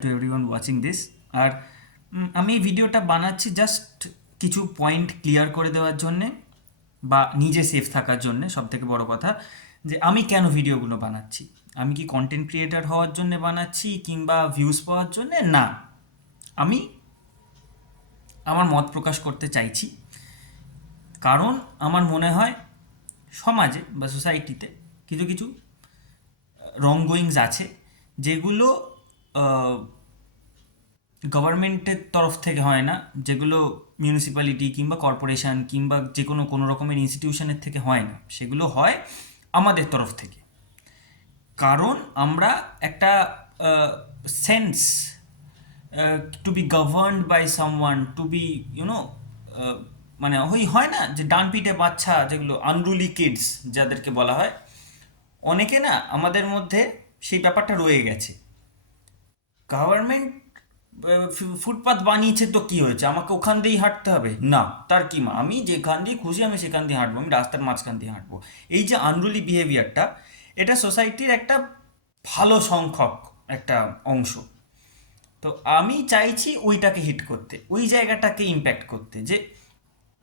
Two everyone watching this. আর আমি এই ভিডিওটা বানাচ্ছি জাস্ট কিছু পয়েন্ট ক্লিয়ার করে দেওয়ার জন্যে, বা নিজে সেফ থাকার জন্যে। সব থেকে বড় কথা যে আমি কেন ভিডিওগুলো বানাচ্ছি। আমি কি কন্টেন্ট ক্রিয়েটার হওয়ার জন্য বানাচ্ছি কিংবা ভিউজ পাওয়ার জন্যে? না, আমি আমার মত প্রকাশ করতে চাইছি। কারণ আমার মনে হয় সমাজে বা সোসাইটিতে কিছু কিছু রং গোয়িংস আছে, যেগুলো গভর্নমেন্টের তরফ থেকে হয় না, যেগুলো মিউনিসিপ্যালিটি কিংবা কর্পোরেশন কিংবা যে কোনো রকমের ইনস্টিটিউশনের থেকে হয় না, সেগুলো হয় আমাদের তরফ থেকে। কারণ আমরা একটা sense to be governed by someone, to be মানে ওই হয় না যে ডান পিঠে বাচ্চা, যেগুলো আনরুলি কিডস যাদেরকে বলা হয়, অনেকে না আমাদের মধ্যে সেই ব্যাপারটা রয়ে গেছে। গভর্নমেন্ট ফুটপাথ বানিয়েছে তো কি হয়েছে, আমাকে ওখান দিয়েই হাঁটতে হবে? না, তার কি মা, আমি যেখান দিয়ে খুশি আমি সেখান দিয়ে হাঁটবো, আমি রাস্তার মাঝখান দিয়ে হাঁটবো। এই যে আনরুলি বিহেভিয়ারটা, এটা সোসাইটির একটা ভালো সংখ্যক একটা অংশ। তো আমি চাইছি ওইটাকে হিট করতে, ওই জায়গাটাকে ইম্প্যাক্ট করতে, যে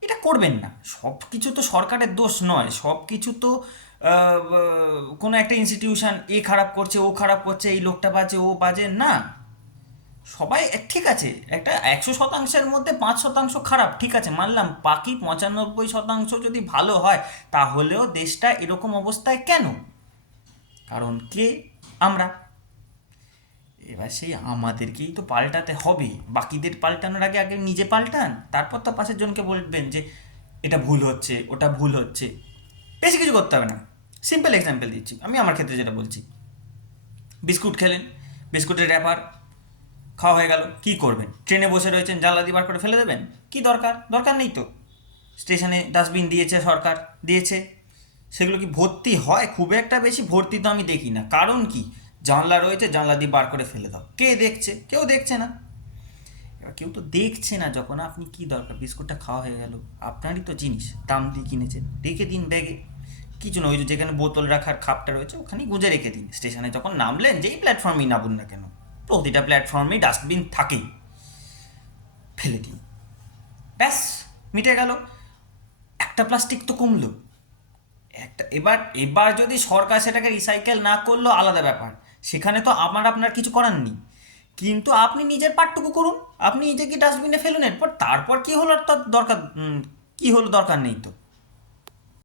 এটা করবেন না। সব কিছু তো সরকারের দোষ নয়, সব কিছু তো কোনো একটা ইনস্টিটিউশন এ খারাপ করছে, ও খারাপ করছে, এই লোকটা বাজে, ও বাজে না। সবাই ঠিক আছে, একটা 100%-এর মধ্যে 5% খারাপ, ঠিক আছে মানলাম। বাকি 95% যদি ভালো হয়, তাহলেও দেশটা এরকম অবস্থায় কেন? কারণ কে? আমরা। এবার সেই আমাদেরকেই তো পাল্টাতে হবে। বাকিদের পাল্টানোর আগে আগে নিজে পাল্টান, তারপর তো পাশের জনকে বলবেন যে এটা ভুল হচ্ছে, ওটা ভুল হচ্ছে। বেশি কিছু করতে হবে না। সিম্পল এক্সাম্পল দিচ্ছি, আমি আমার ক্ষেত্রে যেটা বলছি। বিস্কুট খেলেন, বিস্কুটের র্যাপার খাওয়া হয়ে গেল, কি করবেন? ট্রেনে বসে রয়েছেন, জানলা দিয়ে বার করে ফেলে দেবেন? কি দরকার? দরকার নেই তো। স্টেশনে ডাস্টবিন দিয়েছে সরকার, দিয়েছে, সেগুলো কি ভর্তি হয়? খুব একটা বেশি ভর্তি তো আমি দেখি না। কারণ কি? জানলা রয়েছে, জানলা দিয়ে বার করে ফেলে দাও। কে দেখছে? কেউ দেখছে না। এবার কেউ তো দেখছে না যখন, আপনি কি দরকার? বিস্কুটটা খাওয়া হয়ে গেল, আপনারই তো জিনিস, দাম দিয়ে কিনেছেন, রেখে দিন ব্যাগে। কিছু না, ওই যে যেখানে বোতল রাখার খাপটা রয়েছে ওখানেই গুঁজে রেখে দিন। স্টেশনে যখন নামলেন, যেই প্ল্যাটফর্মেই নামুন না কেন, প্রতিটা প্ল্যাটফর্মেই ডাস্টবিন থাকেই, ফেলে দিন। ব্যাস, মিটে গেল। একটা প্লাস্টিক তো কমলো। একটা এবার এবার যদি সরকার সেটাকে রিসাইকেল না করলো আলাদা ব্যাপার, সেখানে তো আমার আপনার কিছু করার নেই। কিন্তু আপনি নিজের পার্টটুকু করুন, আপনি নিজেকে ডাস্টবিনে ফেলুন, এরপর তারপর কি হলো তার দরকার, কি হলো দরকার নেই তো।